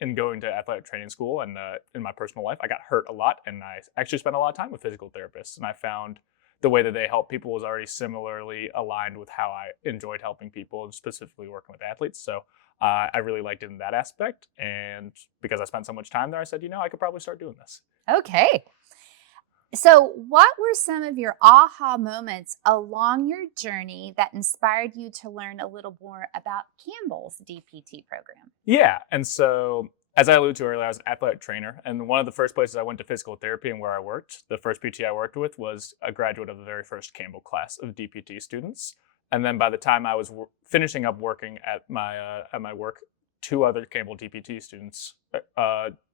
in going to athletic training school and in my personal life, I got hurt a lot, and I actually spent a lot of time with physical therapists. And I found the way that they help people was already similarly aligned with how I enjoyed helping people, and specifically working with athletes. So I really liked it in that aspect. And because I spent so much time there, I said, I could probably start doing this. Okay. So, what were some of your aha moments along your journey that inspired you to learn a little more about Campbell's DPT program? Yeah. And so, as I alluded to earlier, I was an athletic trainer. And one of the first places I went to physical therapy and where I worked, the first PT I worked with was a graduate of the very first Campbell class of DPT students. And then by the time I was finishing up working at my work, two other Campbell DPT students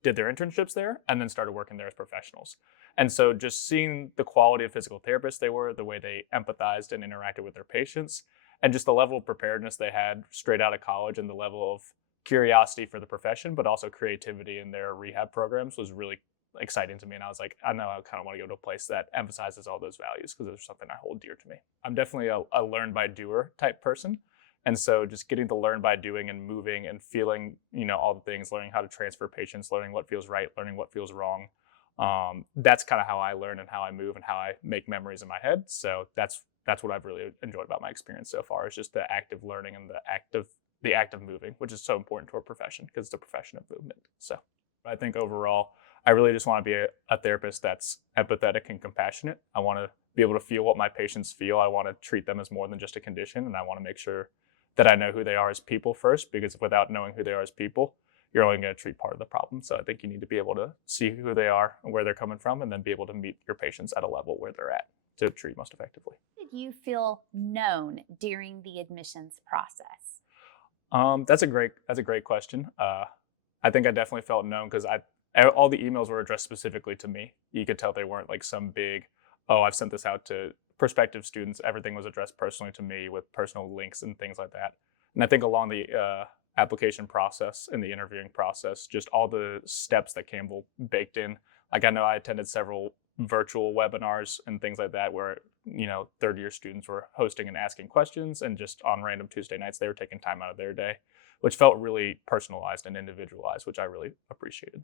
did their internships there and then started working there as professionals. And so just seeing the quality of physical therapists they were, the way they empathized and interacted with their patients, and just the level of preparedness they had straight out of college, and the level of curiosity for the profession, but also creativity in their rehab programs was really exciting to me. And I was like, I know I kind of want to go to a place that emphasizes all those values, because there's something I hold dear to me. I'm definitely a learn by doer type person. And so just getting to learn by doing and moving and feeling, all the things, learning how to transfer patients, learning what feels right, learning what feels wrong. That's kind of how I learn and how I move and how I make memories in my head. So that's what I've really enjoyed about my experience so far, is just the active learning and the act of moving, which is so important to our profession because it's a profession of movement. So I think overall, I really just want to be a therapist that's empathetic and compassionate. I want to be able to feel what my patients feel. I want to treat them as more than just a condition, and I want to make sure that I know who they are as people first, because without knowing who they are as people, you're only going to treat part of the problem. So I think you need to be able to see who they are and where they're coming from, and then be able to meet your patients at a level where they're at to treat most effectively. Did you feel known during the admissions process? That's a great question. I think I definitely felt known because all the emails were addressed specifically to me. You could tell they weren't like some big, oh, I've sent this out to prospective students. Everything was addressed personally to me with personal links and things like that. And I think along the application process and the interviewing process, just all the steps that Campbell baked in. Like I know I attended several virtual webinars and things like that where, third year students were hosting and asking questions, and just on random Tuesday nights, they were taking time out of their day, which felt really personalized and individualized, which I really appreciated.